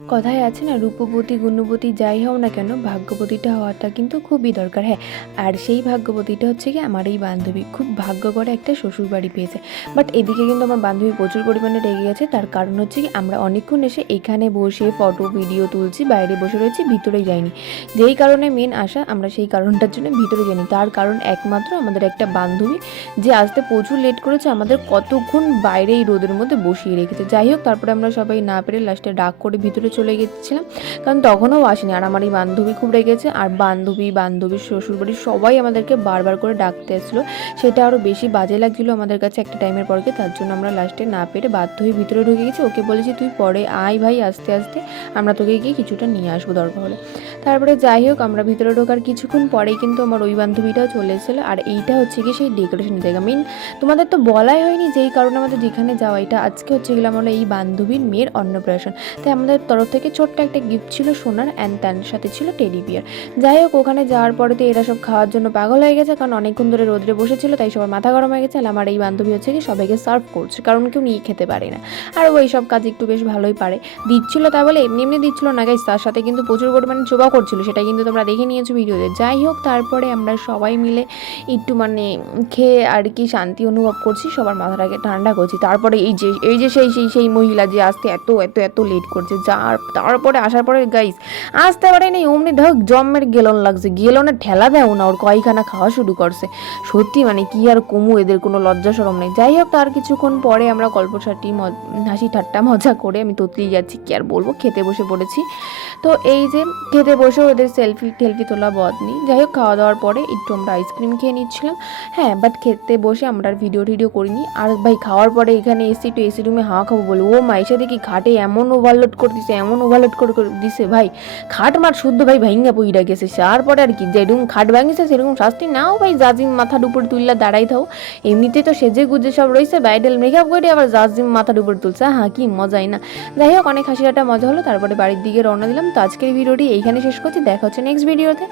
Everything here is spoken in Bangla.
কথায় আছে না, রূপবতী গুণবতী যাই হও না কেন, ভাগ্যবতীটা হওয়াটা কিন্তু খুবই দরকার। হ্যাঁ, আর সেই ভাগ্যবতীটা হচ্ছে কি আমার এই বান্ধবী। খুব ভাগ্য করে একটা শ্বশুর বাড়ি পেয়েছে। বাট এদিকে কিন্তু আমার বান্ধবী প্রচুর পরিমাণে রেগে গেছে। তার কারণ হচ্ছে কি, আমরা অনেকক্ষণ এসে এখানে বসে ফটো ভিডিও তুলছি, বাইরে বসে রয়েছি, ভিতরেই যাইনি। যেই কারণে মেন আসা, আমরা সেই কারণটার জন্য ভিতরে যাইনি। তার কারণ একমাত্র আমাদের একটা বান্ধবী, যে আসতে প্রচুর লেট করেছে, আমাদের কতক্ষণ বাইরে এই রোদের মধ্যে বসিয়ে রেখেছে। যাই হোক, তারপরে আমরা সবাই না পেরে লাস্টে ডাক করে ভিতরে চলে গেছিলাম, কারণ তখনও আসেনি। আর আমার এই বান্ধবী খুব রেগেছে, আর বান্ধবীর শ্বশুরবাড়ির সবাই আমাদেরকে বারবার করে ডাকতে আসলো। সেটা আরও বেশি বাজে লাগছিলো আমাদের কাছে একটা টাইমের পরকে। তার জন্য আমরা লাস্টে না পেরে বাধ্য হয়ে ভিতরে ঢুকে গেছি। ওকে বলেছি তুই পরে আয় ভাই, আস্তে আস্তে আমরা তোকে গিয়ে কিছুটা নিয়ে আসবো দরকার হলে। তারপরে যাই হোক, আমরা ভিতরে ঢোকার কিছুক্ষণ পরেই কিন্তু আমার ওই বান্ধবীটাও চলে এসেছিলো। আর এইটা হচ্ছে কি সেই ডেকোরেশনের জায়গা। মেন তোমাদের তো বলাই হয়নি যেই কারণে আমাদের যেখানে যাওয়া, এটা আজকে হচ্ছে গেলাম আমরা এই বান্ধবীর মেয়ের অন্নপ্রাশন। তাই আমাদের তরফ থেকে ছোট্ট একটা গিফট ছিল সোনার, অ্যান্ড তার সাথে ছিল টেডি বিয়ার। যাই হোক, ওখানে যাওয়ার পরে তো এরা সব খাওয়ার জন্য পাগল হয়ে গেছে, কারণ অনেকক্ষণ ধরে রোদ্রে বসেছিল, তাই সবার মাথা গরম হয়ে গেছে। আর আমার এই বান্ধবী হচ্ছে কি সবাইকে সার্ভ করছে, কারণ কেউ নিয়ে খেতে পারে না। আর ওই সব কাজ একটু বেশ ভালোই পারে। দিচ্ছিল, তা বলে এমনি এমনি দিচ্ছিল না গাইস, তার সাথে কিন্তু প্রচুর পরিমাণে চোবা করছিল, সেটা কিন্তু তোমরা দেখে নিয়েছো ভিডিওতে। যাই হোক, তারপরে আমরা সবাই মিলে একটু খেয়ে আর কি শান্তি অনুভব করছি, সবার মাথাটাকে ঠান্ডা করছি। তারপরে এই যে সেই মহিলা যে আসতে এত এত এত লেট করছে, তারপরে আসার পরে গাইস আসতে পারে নেই, অমনি দেখো জম্মের গেলন লাগছে, গেলনে ঠেলা দেও না, ওর কয়খানা খাওয়া শুরু করছে। সত্যি কি আর কমু, এদের কোনো লজ্জা শরম নেই। যাই হোক, তার কিছুক্ষণ পরে আমরা গল্পসাটি হাসি ঠাট্টা মজা করে, আমি তোতলিয়ে যাচ্ছি, কি আর বলবো, খেতে বসে পড়েছি। তো এই যে খেতে বসে ওদের সেলফি তোলা বদনি। যাই হোক, খাওয়া দাওয়ার পরে একটু আমরা আইসক্রিম খেয়ে নিচ্ছিলাম। হ্যাঁ, বাট খেতে বসে আমরা আর ভিডিও করিনি। আর ভাই খাওয়ার পরে এখানে একটু এসি রুমে হাওয়া খাবো বলে ও মা এসে দেখি খাটে এমন ওভারলোড করে দিছে ভাই, খাট মাঠ শুদ্ধ ভাই ভাইঙ্গা পইরা গেছে। তারপরে আর কি, যেরকম খাট ভাঙিছে সেরকম শাস্তি নাও ভাই, জাজিম মাথার উপর তুললা দাঁড়াই থাও। এমনিতে তো সেজে গুজে সব রয়েছে, ব্রাইডাল মেকআপ করে আবার জাজিম মাথার উপর তুলছে, হ্যাঁ কি মজাই না। যাই হোক, অনেক হাসিটা মজা হলো। তারপরে বাড়ির দিকে রওনা দিলাম। তো আজকের ভিডিওটি এইখানে শেষ করছি, দেখা হচ্ছে নেক্সট ভিডিওতে।